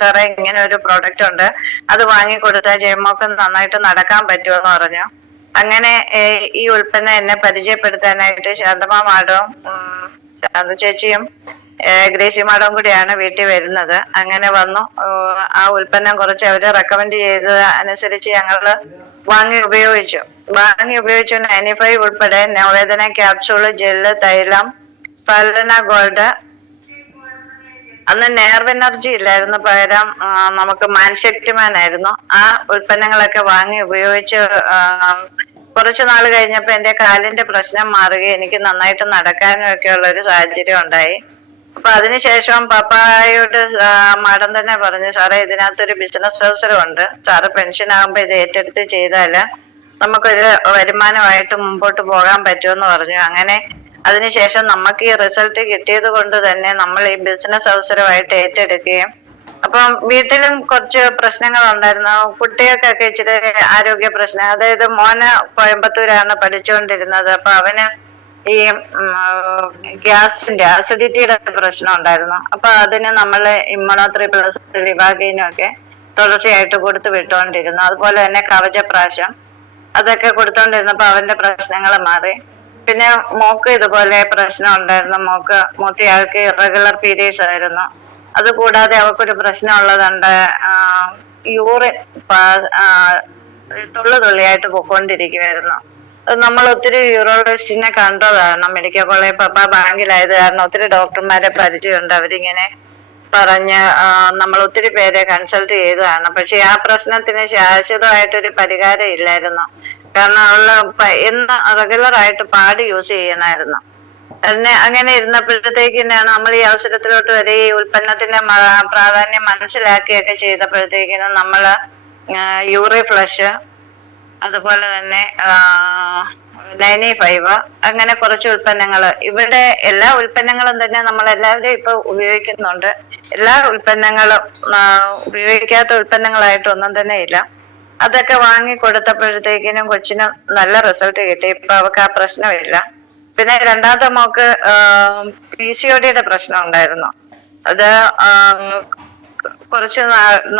സാറേ ഇങ്ങനെ ഒരു പ്രോഡക്റ്റ് ഉണ്ട്, അത് വാങ്ങിക്കൊടുത്താൽ ജയമോക്ക് നന്നായിട്ട് നടക്കാൻ പറ്റുമെന്ന് പറഞ്ഞു. അങ്ങനെ ഈ ഉൽപ്പന്നം എന്നെ പരിചയപ്പെടുത്താനായിട്ട് ശാന്തമ്മ മാഡവും ശാന്ത ചേച്ചിയും ഗ്രേസി മാഡവും കൂടിയാണ് വീട്ടിൽ വരുന്നത്. അങ്ങനെ വന്നു. ആ ഉൽപ്പന്നം കുറച്ച് അവര് റെക്കമെൻഡ് ചെയ്തത് അനുസരിച്ച് ഞങ്ങള് വാങ്ങി ഉപയോഗിച്ചു. 95 ഉൾപ്പെടെ നവവേദന ക്യാപ്സൂള്, ജെല്ല്, തൈലം, ഫലന ഗോൾഡ്. അന്ന് നേർവ് എനർജി ഇല്ലായിരുന്നു, പകരം നമുക്ക് മാൻശക്തിമാൻ ആയിരുന്നു. ആ ഉൽപ്പന്നങ്ങളൊക്കെ വാങ്ങി ഉപയോഗിച്ച് കുറച്ചു നാൾ കഴിഞ്ഞപ്പോ എന്റെ കാലിന്റെ പ്രശ്നം മാറുകയും എനിക്ക് നന്നായിട്ട് നടക്കാനും ഒക്കെ ഉള്ള ഒരു സാഹചര്യം ഉണ്ടായി. അപ്പൊ അതിനുശേഷം പപ്പായോട് മാഡം തന്നെ പറഞ്ഞു, സാറേ ഇതിനകത്തൊരു ബിസിനസ് അവസരമുണ്ട്, സാറ് പെൻഷൻ ആകുമ്പോ ഇത് ഏറ്റെടുത്ത് ചെയ്താല് നമുക്കൊരു വരുമാനമായിട്ട് മുമ്പോട്ട് പോകാൻ പറ്റുമെന്ന് പറഞ്ഞു. അങ്ങനെ അതിനുശേഷം നമുക്ക് ഈ റിസൾട്ട് കിട്ടിയത് കൊണ്ട് തന്നെ നമ്മൾ ഈ ബിസിനസ് അവസരമായിട്ട് ഏറ്റെടുക്കുകയും, അപ്പം വീട്ടിലും കുറച്ച് പ്രശ്നങ്ങൾ ഉണ്ടായിരുന്നു. കുട്ടികൾക്കൊക്കെ ഇച്ചിരി ആരോഗ്യ പ്രശ്നം, അതായത് മോന് കോയമ്പത്തൂരാണ് പഠിച്ചുകൊണ്ടിരുന്നത്. അപ്പൊ അവന് ഈ ഗ്യാസിന്റെ അസിഡിറ്റിയുടെ പ്രശ്നം ഉണ്ടായിരുന്നു. അപ്പൊ അതിന് നമ്മള് ഇമ്മ്യൂണോ3+ ലിവാഗീനും തുടർച്ചയായിട്ട് കൊടുത്തു വിട്ടുകൊണ്ടിരുന്നു. അതുപോലെ തന്നെ കവചപ്രാശം അതൊക്കെ കൊടുത്തോണ്ടിരുന്നപ്പോ അവന്റെ പ്രശ്നങ്ങൾ മാറി. പിന്നെ മോക്ക് ഇതുപോലെ പ്രശ്നം ഉണ്ടായിരുന്നു. മൂത്തയാൾക്ക് ഇറഗുലർ പീരീഡ്സ് ആയിരുന്നു. അതുകൂടാതെ അവൾക്കൊരു പ്രശ്നം ഉള്ളതുണ്ട്, യൂറിൻ തുള്ളിയായിട്ട് പൊക്കോണ്ടിരിക്കുവായിരുന്നു. നമ്മൾ ഒത്തിരി യൂറോളജിസ്റ്റിനെ കണ്ടതാണ് മെഡിക്കൽ കോളേജ്. പപ്പ ബാങ്കിലായത് കാരണം ഒത്തിരി ഡോക്ടർമാരെ പരിചയമുണ്ട്. അവരിങ്ങനെ പറഞ്ഞ് നമ്മൾ ഒത്തിരി പേരെ കൺസൾട്ട് ചെയ്തതാണ്. പക്ഷെ ആ പ്രശ്നത്തിന് ശാശ്വതമായിട്ടൊരു പരിഹാരം ഇല്ലായിരുന്നു. കാരണം അവള് റെഗുലർ ആയിട്ട് പാഡ് യൂസ് ചെയ്യണമായിരുന്നു. അങ്ങനെ ഇരുന്നപ്പോഴത്തേക്കിനാണ് നമ്മൾ ഈ അവസരത്തിലോട്ട് വരെ ഈ ഉൽപ്പന്നത്തിന്റെ പ്രാധാന്യം മനസ്സിലാക്കിയൊക്കെ ചെയ്തപ്പോഴത്തേക്കിനും നമ്മള് യൂറി ഫ്ലഷ്, അതുപോലെ തന്നെ 95 അങ്ങനെ കുറച്ച് ഉൽപ്പന്നങ്ങള്, ഇവിടെ എല്ലാ ഉൽപ്പന്നങ്ങളും തന്നെ നമ്മളെല്ലാവരും ഇപ്പൊ ഉപയോഗിക്കുന്നുണ്ട്. എല്ലാ ഉൽപ്പന്നങ്ങളും ഉപയോഗിക്കാത്ത ഉൽപ്പന്നങ്ങളായിട്ടൊന്നും തന്നെ ഇല്ല. അതൊക്കെ വാങ്ങി കൊടുത്തപ്പോഴത്തേക്കിനും കൊച്ചിന് നല്ല റിസൾട്ട് കിട്ടി. ഇപ്പൊ അവർക്ക് ആ പ്രശ്നമില്ല. പിന്നെ രണ്ടാമത്തെ മോക്ക് PCOD പ്രശ്നം ഉണ്ടായിരുന്നു. അത് കുറച്ച്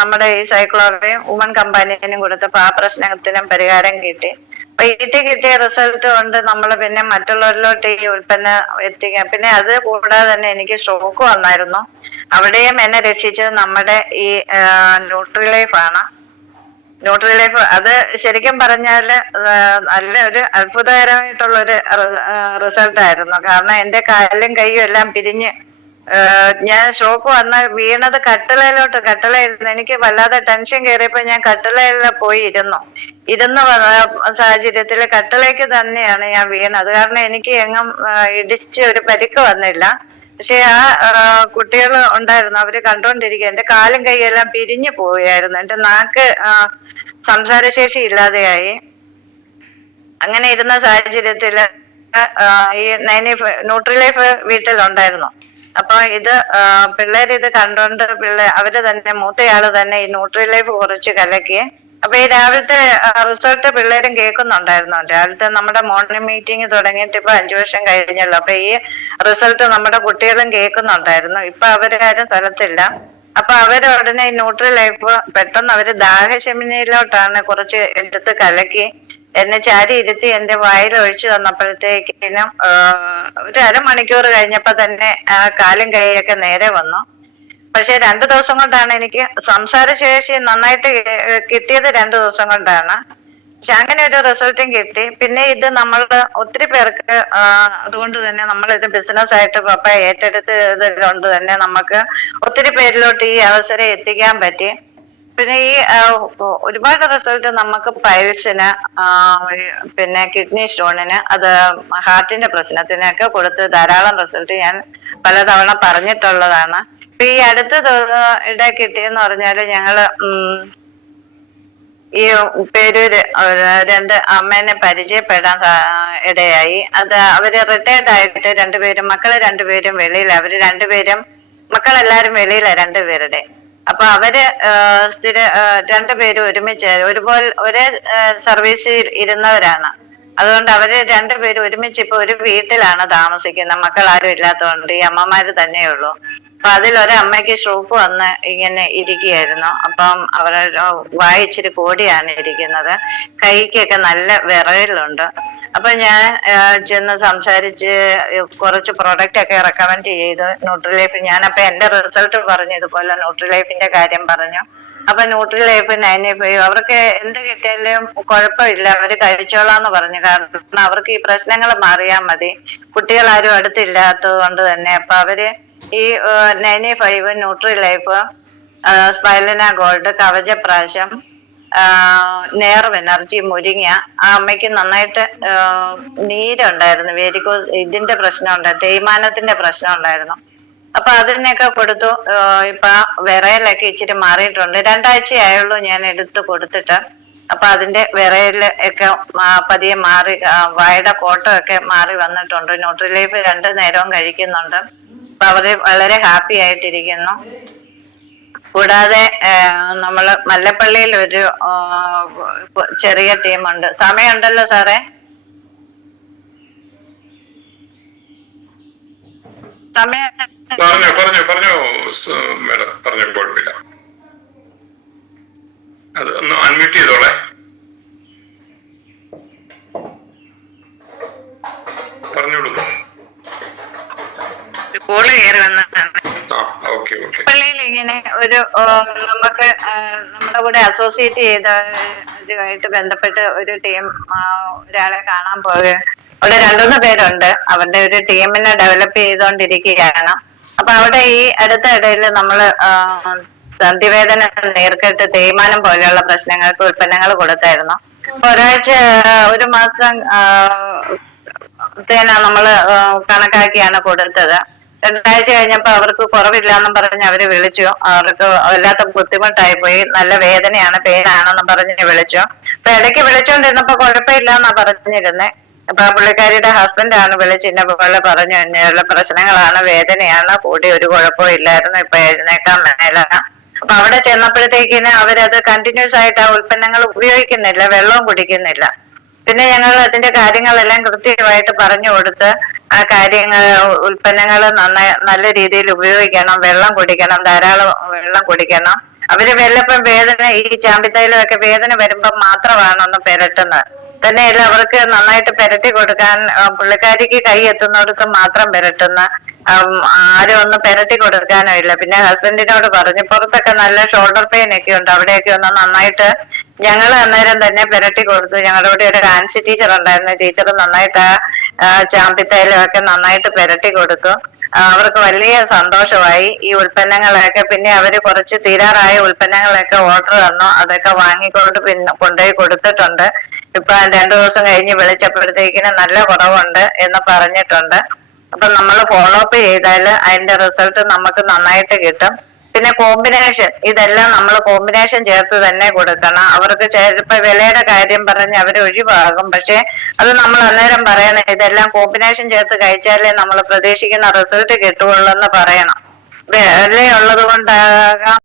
നമ്മുടെ ഈ സൈക്ലോവയും വുമൺ കമ്പാനിയനും കൊടുത്തപ്പോ ആ പ്രശ്നത്തിനും പരിഹാരം കിട്ടി. വീട്ടിൽ കിട്ടിയ റിസൾട്ട് കൊണ്ട് നമ്മൾ പിന്നെ മറ്റുള്ളവരിലോട്ട് ഈ ഉൽപ്പന്നം എത്തിക്കാം. പിന്നെ അത് കൂടാതെ തന്നെ എനിക്ക് സ്ട്രോക്ക് വന്നായിരുന്നു. അവിടെയും എന്നെ രക്ഷിച്ചത് നമ്മുടെ ഈ ന്യൂട്രിലൈഫ് ആണ്. ന്യൂട്രിലൈഫ് അത് ശരിക്കും പറഞ്ഞാല് നല്ല ഒരു അത്ഭുതകരമായിട്ടുള്ള ഒരു റിസൾട്ട് ആയിരുന്നു. കാരണം എന്റെ കാലും കൈയും എല്ലാം പിരിഞ്ഞ് ഞാൻ സ്ട്രോക്ക് വന്ന് വീണത് കട്ടിലയിരുന്നു. എനിക്ക് വല്ലാതെ ടെൻഷൻ കയറിയപ്പോ ഞാൻ കട്ടിലയിൽ പോയി ഇരുന്ന സാഹചര്യത്തിൽ കട്ടിലേക്ക് തന്നെയാണ് ഞാൻ വീണത്. കാരണം എനിക്ക് എങ്ങും ഇടിച്ച് ഒരു പരിക്ക് വന്നില്ല. പക്ഷെ ആ കുട്ടികൾ ഉണ്ടായിരുന്നു, അവര് കണ്ടോണ്ടിരിക്കുക. എന്റെ കാലും കൈയെല്ലാം പിരിഞ്ഞു പോവുകയായിരുന്നു. എന്റെ നാക്ക് സംസാരശേഷി ഇല്ലാതെയായി. അങ്ങനെ ഇരുന്ന സാഹചര്യത്തില് ഈ ന്യൂട്രിലൈഫ് വീട്ടിലുണ്ടായിരുന്നു. അപ്പൊ ഇത് പിള്ളേര് ഇത് കണ്ടോണ്ട് അവര് തന്നെ മൂത്തയാള് തന്നെ ഈ ന്യൂട്രിലൈഫ് കുറച്ച് കലക്കി. അപ്പൊ ഈ രാവിലത്തെ റിസൾട്ട് പിള്ളേരും കേൾക്കുന്നുണ്ടായിരുന്നു. രാവിലത്തെ നമ്മുടെ മോർണിംഗ് മീറ്റിംഗ് തുടങ്ങിയിട്ട് ഇപ്പൊ 5 വർഷം കഴിഞ്ഞല്ലോ. അപ്പൊ ഈ റിസൾട്ട് നമ്മുടെ കുട്ടികളും കേൾക്കുന്നുണ്ടായിരുന്നു. ഇപ്പൊ അവരാരും സ്ഥലത്തില്ല. അപ്പൊ അവര് ഉടനെ ഈ ന്യൂട്രിലൈഫ് പെട്ടെന്ന് അവര് ദാഹശമിനിയിലോട്ടാണ് കുറച്ച് എടുത്ത് കലക്കി എന്നെ ചാരി ഇരുത്തി എന്റെ വായിൽ ഒഴിച്ചു തന്നപ്പോഴത്തേക്കിനും ഒരു അരമണിക്കൂർ കഴിഞ്ഞപ്പോ തന്നെ കാലും കൈയൊക്കെ നേരെ വന്നു. പക്ഷെ 2 ദിവസം കൊണ്ടാണ് എനിക്ക് സംസാരശേഷി നന്നായിട്ട് കിട്ടിയത്. 2 ദിവസം കൊണ്ടാണ്. പക്ഷെ അങ്ങനെ ഒരു റിസൾട്ടും കിട്ടി. പിന്നെ ഇത് നമ്മൾ ഒത്തിരി പേർക്ക് അതുകൊണ്ട് തന്നെ നമ്മളിത് ബിസിനസ് ആയിട്ട് പപ്പ ഏറ്റെടുത്തത് കൊണ്ട് തന്നെ നമുക്ക് ഒത്തിരി പേരിലോട്ട് ഈ അവസരം എത്തിക്കാൻ പറ്റി. പിന്നെ ഈ ഒരുപാട് റിസൾട്ട് നമുക്ക് പൈൽസിന്, പിന്നെ കിഡ്നി സ്റ്റോണിന്, അത് ഹാർട്ടിന്റെ പ്രശ്നത്തിനൊക്കെ കൊടുത്ത് ധാരാളം റിസൾട്ട് ഞാൻ പലതവണ പറഞ്ഞിട്ടുള്ളതാണ്. ഇപ്പൊ ഈ അടുത്ത ഇട കിട്ടിയെന്ന് പറഞ്ഞാല് ഞങ്ങള് ഈ പേരൂര് 2 അമ്മേനെ പരിചയപ്പെടാൻ ഇടയായി. അത് അവര് റിട്ടയർഡ് ആയിട്ട് 2 പേരും, മക്കള് 2 പേരും വെളിയില. അവര് 2 പേരും മക്കളെല്ലാരും വെളിയില 2 പേരുടെ. അപ്പൊ അവര് 2 പേരും ഒരുമിച്ച് ഒരേ സർവീസിൽ ഇരുന്നവരാണ്. അതുകൊണ്ട് അവര് 2 പേരും ഒരുമിച്ച് ഇപ്പൊ ഒരു വീട്ടിലാണ് താമസിക്കുന്നത്. മക്കൾ ആരും ഇല്ലാത്തതുകൊണ്ട് ഈ അമ്മമാര് തന്നെയുള്ളൂ. അപ്പൊ അതിലൊരമ്മയ്ക്ക് സ്ട്രോക്ക് വന്ന് ഇങ്ങനെ ഇരിക്കുകയായിരുന്നു. അപ്പം അവരുടെ വായ ഇച്ചിരി കൂടിയാണ് ഇരിക്കുന്നത്, കൈക്കൊക്കെ നല്ല വിറയലുണ്ട്. അപ്പൊ ഞാൻ ചെന്ന് സംസാരിച്ച് കുറച്ച് പ്രൊഡക്റ്റ് ഒക്കെ റെക്കമെൻഡ് ചെയ്ത് ന്യൂട്രിലൈഫ്. ഞാനപ്പൊ എന്റെ റിസൾട്ട് പറഞ്ഞു, ഇതുപോലെ ന്യൂട്രിലൈഫിന്റെ കാര്യം പറഞ്ഞു. അപ്പൊ ന്യൂട്രിലൈഫ് 95 അവർക്ക് എന്ത് കിട്ടിയാലും കുഴപ്പമില്ല, അവര് കഴിച്ചോളാന്ന് പറഞ്ഞു. കാരണം അവർക്ക് ഈ പ്രശ്നങ്ങൾ മാറിയാൽ മതി, കുട്ടികളാരും അടുത്തില്ലാത്തത് കൊണ്ട് തന്നെ. അപ്പൊ അവര് ഈ 95 ന്യൂട്രിലൈഫ്, സ്പൈലിന ഗോൾഡ്, കവചപ്രാശം, നേർവ് എനർജി, മുരിങ്ങ. ആ അമ്മയ്ക്ക് നന്നായിട്ട് നീരുണ്ടായിരുന്നു, വേരിക്കോസ് ഇതിന്റെ പ്രശ്നമുണ്ട്, തേയ്മാനത്തിന്റെ പ്രശ്നം ഉണ്ടായിരുന്നു. അപ്പൊ അതിനൊക്കെ കൊടുത്തു. ഇപ്പൊ വിറയലൊക്കെ ഇച്ചിരി മാറിയിട്ടുണ്ട്. 2 ആഴ്ചയായുള്ളൂ ഞാൻ എടുത്ത് കൊടുത്തിട്ട്. അപ്പൊ അതിന്റെ വിറയല് ഒക്കെ പതിയെ മാറി, വായുടെ കോട്ടമൊക്കെ മാറി വന്നിട്ടുണ്ട്. ന്യൂട്രിലൈഫ് 2 നേരവും കഴിക്കുന്നുണ്ട്. അപ്പൊ അവര് വളരെ ഹാപ്പി ആയിട്ടിരിക്കുന്നു. കൂടാതെ നമ്മള് മല്ലപ്പള്ളിയിൽ ഒരു ചെറിയ ടീമുണ്ട്. സമയമുണ്ടല്ലോ സാറേ? സമയം പറഞ്ഞോ മേഡം, പറഞ്ഞോ, കുഴപ്പമില്ല. അത് ഒന്ന് അൺമ്യൂട്ട് ചെയ്തോളെ. പറഞ്ഞോളൂ. കോള് കയറി വന്നതാണ്. പള്ളിയിൽ ഇങ്ങനെ ഒരു നമുക്ക് നമ്മുടെ കൂടെ അസോസിയേറ്റ് ചെയ്ത ഇതുമായിട്ട് ബന്ധപ്പെട്ട് ഒരു ടീം ഒരാളെ കാണാൻ പോവുക. അവിടെ 2-3 പേരുണ്ട്. അവരുടെ ഒരു ടീമിനെ ഡെവലപ്പ് ചെയ്തുകൊണ്ടിരിക്കുകയാണ്. അപ്പൊ അവിടെ ഈ അടുത്ത ഇടയിൽ നമ്മള് സന്ധിവേദന, നീർക്കെട്ട്, തേയ്മാനം പോലെയുള്ള പ്രശ്നങ്ങൾക്ക് ഉൽപ്പന്നങ്ങൾ കൊടുത്തായിരുന്നു. അപ്പൊ ഒരു മാസം നമ്മള് കണക്കാക്കിയാണ് കൊടുത്തത്. 2 ആഴ്ച കഴിഞ്ഞപ്പോ അവർക്ക് കുറവില്ലാന്നും പറഞ്ഞ് അവര് വിളിച്ചു. അവർക്ക് വല്ലാത്ത ബുദ്ധിമുട്ടായി പോയി, നല്ല വേദനയാണ്, പെയിനാണെന്നും പറഞ്ഞ് വിളിച്ചു. അപ്പൊ ഇടയ്ക്ക് വിളിച്ചോണ്ടിരുന്നപ്പോ കുഴപ്പമില്ല എന്നാ പറഞ്ഞിരുന്നേ. അപ്പൊ ആ പുള്ളിക്കാരിയുടെ ഹസ്ബൻഡാണ് വിളിച്ച് ഇന്ന പോലെ പറഞ്ഞു, ഇങ്ങനെയുള്ള പ്രശ്നങ്ങളാണ്, വേദനയാണ്, കൂടി ഒരു കുഴപ്പവും ഇല്ലായിരുന്നു, ഇപ്പൊ എഴുന്നേക്കാൻ മേല. അപ്പൊ അവിടെ ചെന്നപ്പോഴത്തേക്കിന് അവരത് കണ്ടിന്യൂസ് ആയിട്ട് ആ ഉൽപ്പന്നങ്ങൾ ഉപയോഗിക്കുന്നില്ല, വെള്ളവും കുടിക്കുന്നില്ല. പിന്നെ ഞങ്ങൾ അതിന്റെ കാര്യങ്ങളെല്ലാം കൃത്യമായിട്ട് പറഞ്ഞു കൊടുത്ത്, ആ കാര്യങ്ങൾ ഉൽപ്പന്നങ്ങൾ നല്ല രീതിയിൽ ഉപയോഗിക്കണം, വെള്ളം കുടിക്കണം, ധാരാളം വെള്ളം കുടിക്കണം. അവര് വല്ലപ്പം വേദന, ഈ ചാമ്പിത്തൈലമൊക്കെ വേദന വരുമ്പോ മാത്രമാണ് ഒന്ന് പെരട്ടുന്നത്. തന്നെയല്ല അവർക്ക് നന്നായിട്ട് പെരട്ടി കൊടുക്കാൻ പുള്ളിക്കാരിക്ക് കൈ എത്തുന്നിടത്ത് മാത്രം പെരട്ടുന്ന, ആരും ഒന്ന് പെരട്ടി കൊടുക്കാനോ ഇല്ല. പിന്നെ ഹസ്ബൻഡിനോട് പറഞ്ഞു, പുറത്തൊക്കെ നല്ല ഷോൾഡർ പെയിൻ ഒക്കെ ഉണ്ട്, അവിടെയൊക്കെ ഒന്ന് നന്നായിട്ട് ഞങ്ങൾ അന്നേരം തന്നെ പെരട്ടി കൊടുത്തു. ഞങ്ങളുടെ കൂടെ ഒരു ഡാൻസ് ടീച്ചർ ഉണ്ടായിരുന്നു, ടീച്ചർ നന്നായിട്ട് ചാമ്പിത്തൈലമൊക്കെ നന്നായിട്ട് പെരട്ടി കൊടുത്തു. അവർക്ക് വലിയ സന്തോഷമായി ഈ ഉൽപ്പന്നങ്ങളൊക്കെ. പിന്നെ അവര് കുറച്ച് തീരാറായ ഉൽപ്പന്നങ്ങളൊക്കെ ഓർഡർ തന്നു, അതൊക്കെ വാങ്ങിക്കൊണ്ട് പിന്നെ കൊണ്ടുപോയി കൊടുത്തിട്ടുണ്ട്. ഇപ്പൊ 2 ദിവസം കഴിഞ്ഞ് വിളിച്ചപ്പോഴത്തേക്കിന് നല്ല കുറവുണ്ട് എന്ന് പറഞ്ഞിട്ടുണ്ട്. അപ്പൊ നമ്മൾ ഫോളോ അപ്പ് ചെയ്താൽ അതിന്റെ റിസൾട്ട് നമുക്ക് നന്നായിട്ട് കിട്ടും. പിന്നെ കോമ്പിനേഷൻ, ഇതെല്ലാം നമ്മൾ കോമ്പിനേഷൻ ചേർത്ത് തന്നെ കൊടുക്കണം. അവർക്ക് ചിലപ്പോ വിലയുടെ കാര്യം പറഞ്ഞ് അവർ ഒഴിവാകും. പക്ഷെ അത് നമ്മൾ അന്നേരം പറയണം, ഇതെല്ലാം കോമ്പിനേഷൻ ചേർത്ത് കഴിച്ചാലേ നമ്മൾ പ്രതീക്ഷിക്കുന്ന റിസൾട്ട് കിട്ടുകയുള്ളൂ എന്ന് പറയണം. വിലയുള്ളത് കൊണ്ടാകാം